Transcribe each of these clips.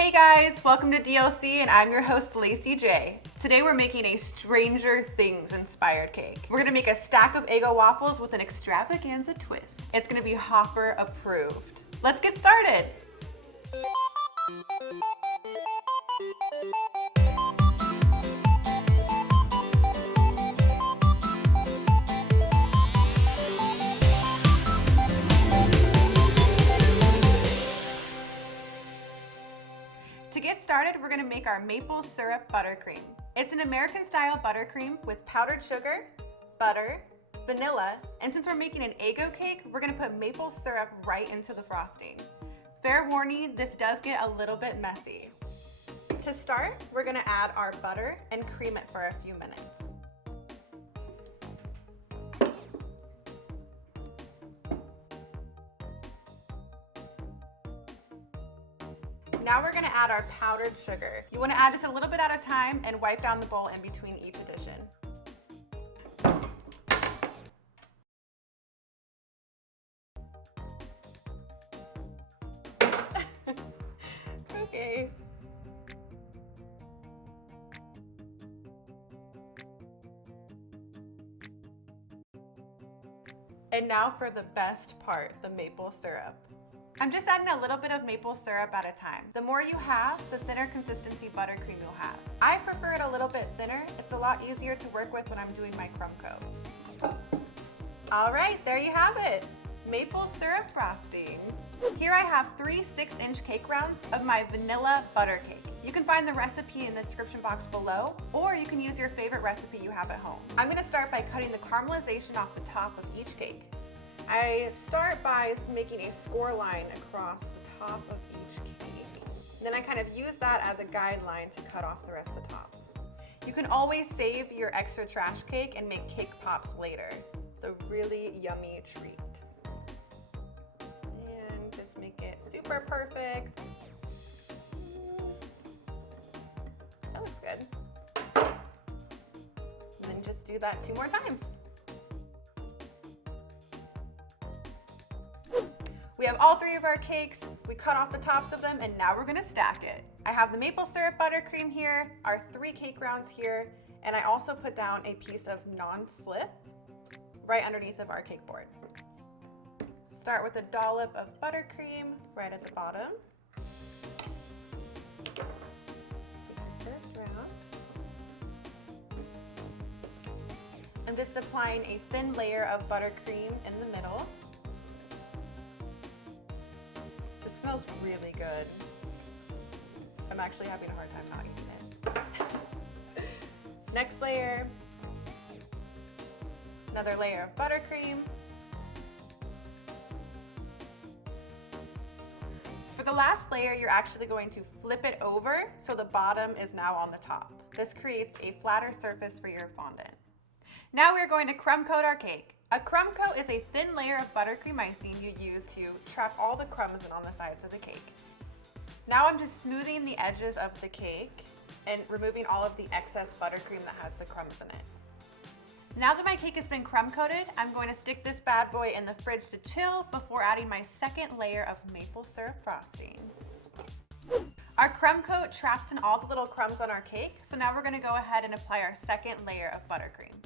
Hey guys, welcome to DLC and I'm your host Lacy Jay. Today we're making a Stranger Things inspired cake. We're gonna make a stack of Eggo waffles with an extravaganza twist. It's gonna be Hopper approved. Let's get started. To get started, we're gonna make our maple syrup buttercream. It's an American style buttercream with powdered sugar, butter, vanilla, and since we're making an Eggo cake, we're gonna put maple syrup right into the frosting. Fair warning, this does get a little bit messy. To start, we're gonna add our butter and cream it for a few minutes. Now we're gonna add our powdered sugar. You wanna add just a little bit at a time and wipe down the bowl in between each addition. Okay. And now for the best part, the maple syrup. I'm just adding a little bit of maple syrup at a time. The more you have, the thinner consistency buttercream you'll have. I prefer it a little bit thinner. It's a lot easier to work with when I'm doing my crumb coat. All right, there you have it. Maple syrup frosting. Here I have 3 6-inch cake rounds of my vanilla butter cake. You can find the recipe in the description box below, or you can use your favorite recipe you have at home. I'm gonna start by cutting the caramelization off the top of each cake. I start by making a score line across the top of each cake. Then I kind of use that as a guideline to cut off the rest of the top. You can always save your extra trash cake and make cake pops later. It's a really yummy treat. And just make it super perfect. That looks good. And then just do that 2 more times. We have all 3 of our cakes, we cut off the tops of them, and now we're gonna stack it. I have the maple syrup buttercream here, our 3 cake rounds here, and I also put down a piece of non-slip right underneath of our cake board. Start with a dollop of buttercream right at the bottom. First round. I'm just applying a thin layer of buttercream in the middle. Smells really good. I'm actually having a hard time not eating it. Next layer, another layer of buttercream. For the last layer, you're actually going to flip it over so the bottom is now on the top. This creates a flatter surface for your fondant. Now we're going to crumb coat our cake. A crumb coat is a thin layer of buttercream icing you use to trap all the crumbs in on the sides of the cake. Now I'm just smoothing the edges of the cake and removing all of the excess buttercream that has the crumbs in it. Now that my cake has been crumb coated, I'm going to stick this bad boy in the fridge to chill before adding my second layer of maple syrup frosting. Our crumb coat trapped in all the little crumbs on our cake, so now we're going to go ahead and apply our second layer of buttercream.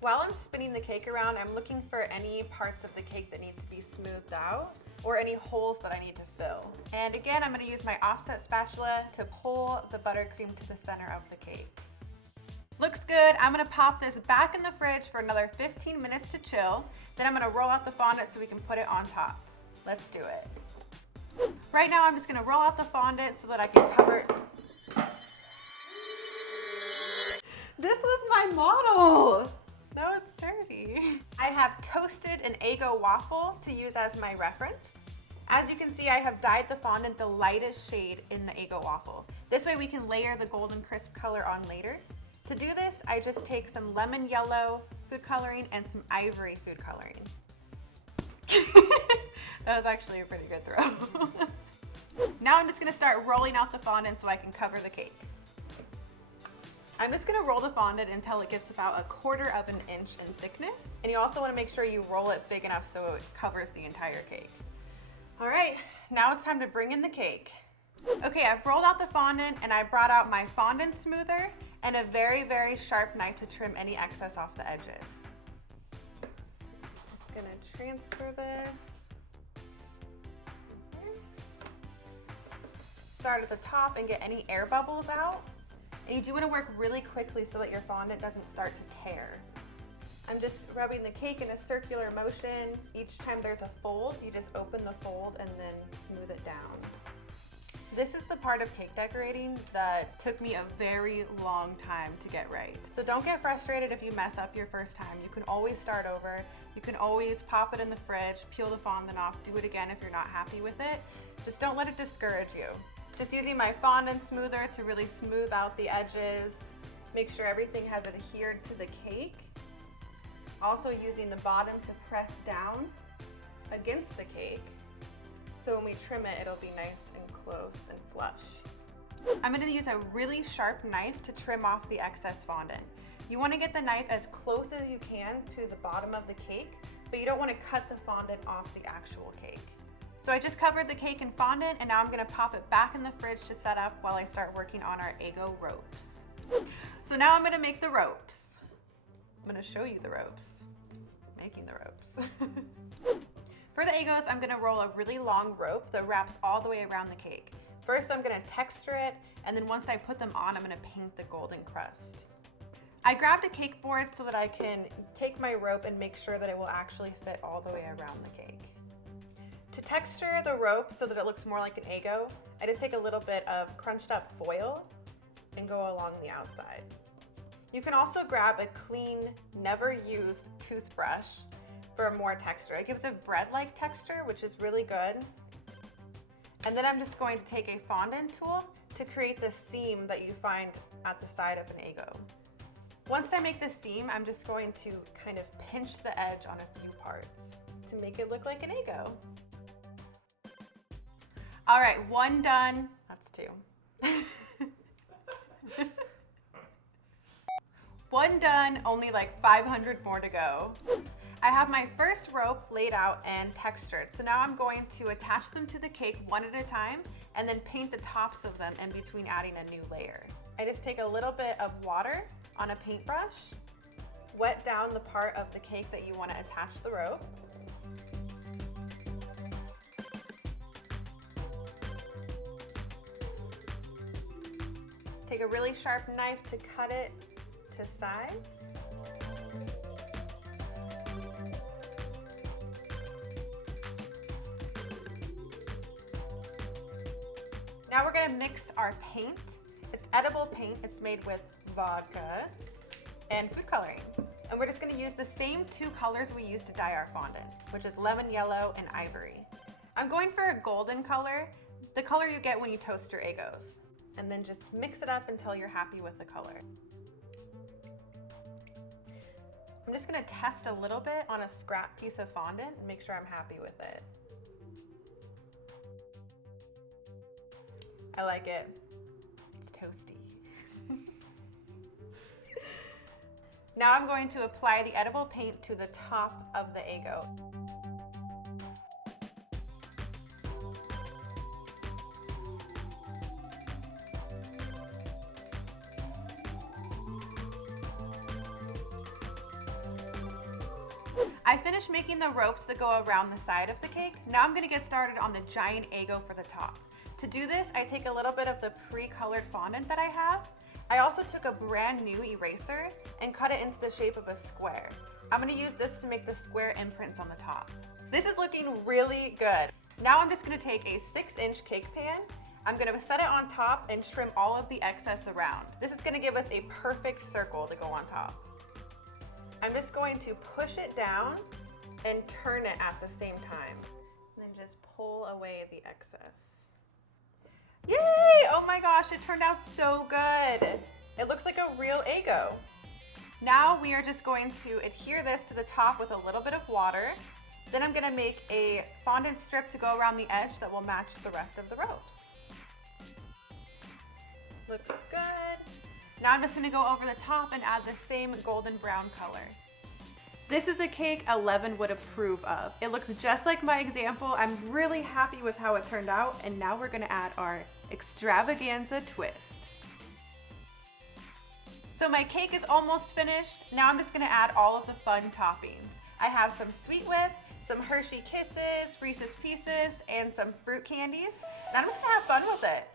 While I'm spinning the cake around, I'm looking for any parts of the cake that need to be smoothed out or any holes that I need to fill. And again, I'm going to use my offset spatula to pull the buttercream to the center of the cake. Looks good. I'm going to pop this back in the fridge for another 15 minutes to chill. Then I'm going to roll out the fondant so we can put it on top. Let's do it. Right now, I'm just going to roll out the fondant so that I can cover it. This was my model. That was dirty. I have toasted an Eggo waffle to use as my reference. As you can see, I have dyed the fondant the lightest shade in the Eggo waffle. This way we can layer the golden crisp color on later. To do this, I just take some lemon yellow food coloring and some ivory food coloring. That was actually a pretty good throw. Now I'm just gonna start rolling out the fondant so I can cover the cake. I'm just gonna roll the fondant until it gets about 1/4 of an inch in thickness. And you also wanna make sure you roll it big enough so it covers the entire cake. All right, now it's time to bring in the cake. Okay, I've rolled out the fondant and I brought out my fondant smoother and a very, very sharp knife to trim any excess off the edges. Just gonna transfer this. Start at the top and get any air bubbles out. And you do want to work really quickly so that your fondant doesn't start to tear. I'm just rubbing the cake in a circular motion. Each time there's a fold, you just open the fold and then smooth it down. This is the part of cake decorating that took me a very long time to get right. So don't get frustrated if you mess up your first time. You can always start over. You can always pop it in the fridge, peel the fondant off, do it again if you're not happy with it. Just don't let it discourage you. Just using my fondant smoother to really smooth out the edges, make sure everything has adhered to the cake. Also using the bottom to press down against the cake. So when we trim it, it'll be nice and close and flush. I'm gonna use a really sharp knife to trim off the excess fondant. You wanna get the knife as close as you can to the bottom of the cake, but you don't wanna cut the fondant off the actual cake. So I just covered the cake in fondant and now I'm gonna pop it back in the fridge to set up while I start working on our Eggo ropes. So now I'm gonna make the ropes. I'm gonna show you the ropes. Making the ropes. For the Eggos, I'm gonna roll a really long rope that wraps all the way around the cake. First, I'm gonna texture it, and then once I put them on, I'm gonna paint the golden crust. I grabbed a cake board so that I can take my rope and make sure that it will actually fit all the way around the cake. To texture the rope so that it looks more like an Eggo, I just take a little bit of crunched up foil and go along the outside. You can also grab a clean, never used toothbrush for more texture. It gives a bread-like texture, which is really good. And then I'm just going to take a fondant tool to create the seam that you find at the side of an Eggo. Once I make the seam, I'm just going to kind of pinch the edge on a few parts to make it look like an Eggo. All right, one done. That's two. One done, only like 500 more to go. I have my first rope laid out and textured. So now I'm going to attach them to the cake one at a time and then paint the tops of them in between adding a new layer. I just take a little bit of water on a paintbrush, wet down the part of the cake that you want to attach the rope. Take a really sharp knife to cut it to size. Now we're gonna mix our paint. It's edible paint. It's made with vodka and food coloring. And we're just gonna use the same two colors we used to dye our fondant, which is lemon yellow and ivory. I'm going for a golden color, the color you get when you toast your Eggos. And then just mix it up until you're happy with the color. I'm just gonna test a little bit on a scrap piece of fondant and make sure I'm happy with it. I like it. It's toasty. Now I'm going to apply the edible paint to the top of the Eggo. I finished making the ropes that go around the side of the cake. Now I'm gonna get started on the giant Eggo for the top. To do this, I take a little bit of the pre-colored fondant that I have. I also took a brand new eraser and cut it into the shape of a square. I'm gonna use this to make the square imprints on the top. This is looking really good. Now I'm just gonna take a 6-inch cake pan. I'm gonna set it on top and trim all of the excess around. This is gonna give us a perfect circle to go on top. I'm just going to push it down and turn it at the same time. And then just pull away the excess. Yay! Oh my gosh, it turned out so good. It looks like a real Eggo. Now we are just going to adhere this to the top with a little bit of water. Then I'm gonna make a fondant strip to go around the edge that will match the rest of the ropes. Looks good. Now I'm just gonna go over the top and add the same golden brown color. This is a cake 11 would approve of. It looks just like my example. I'm really happy with how it turned out, and now we're gonna add our extravaganza twist. So my cake is almost finished. Now I'm just gonna add all of the fun toppings. I have some Sweet Whip, some Hershey Kisses, Reese's Pieces, and some fruit candies. And I'm just gonna have fun with it.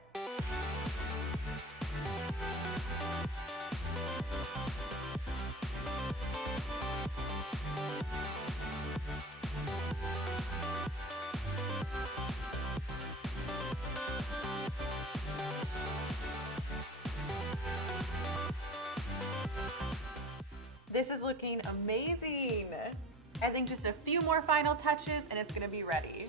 This is looking amazing. I think just a few more final touches and it's gonna be ready.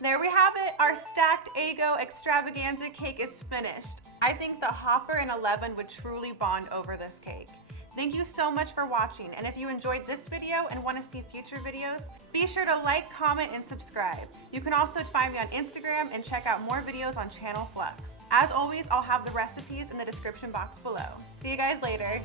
There we have it. Our stacked Eggo extravaganza cake is finished. I think the Hopper and 11 would truly bond over this cake. Thank you so much for watching, and if you enjoyed this video and want to see future videos, be sure to like, comment, and subscribe. You can also find me on Instagram and check out more videos on channel Fluxx. As always, I'll have the recipes in the description box below. See you guys later.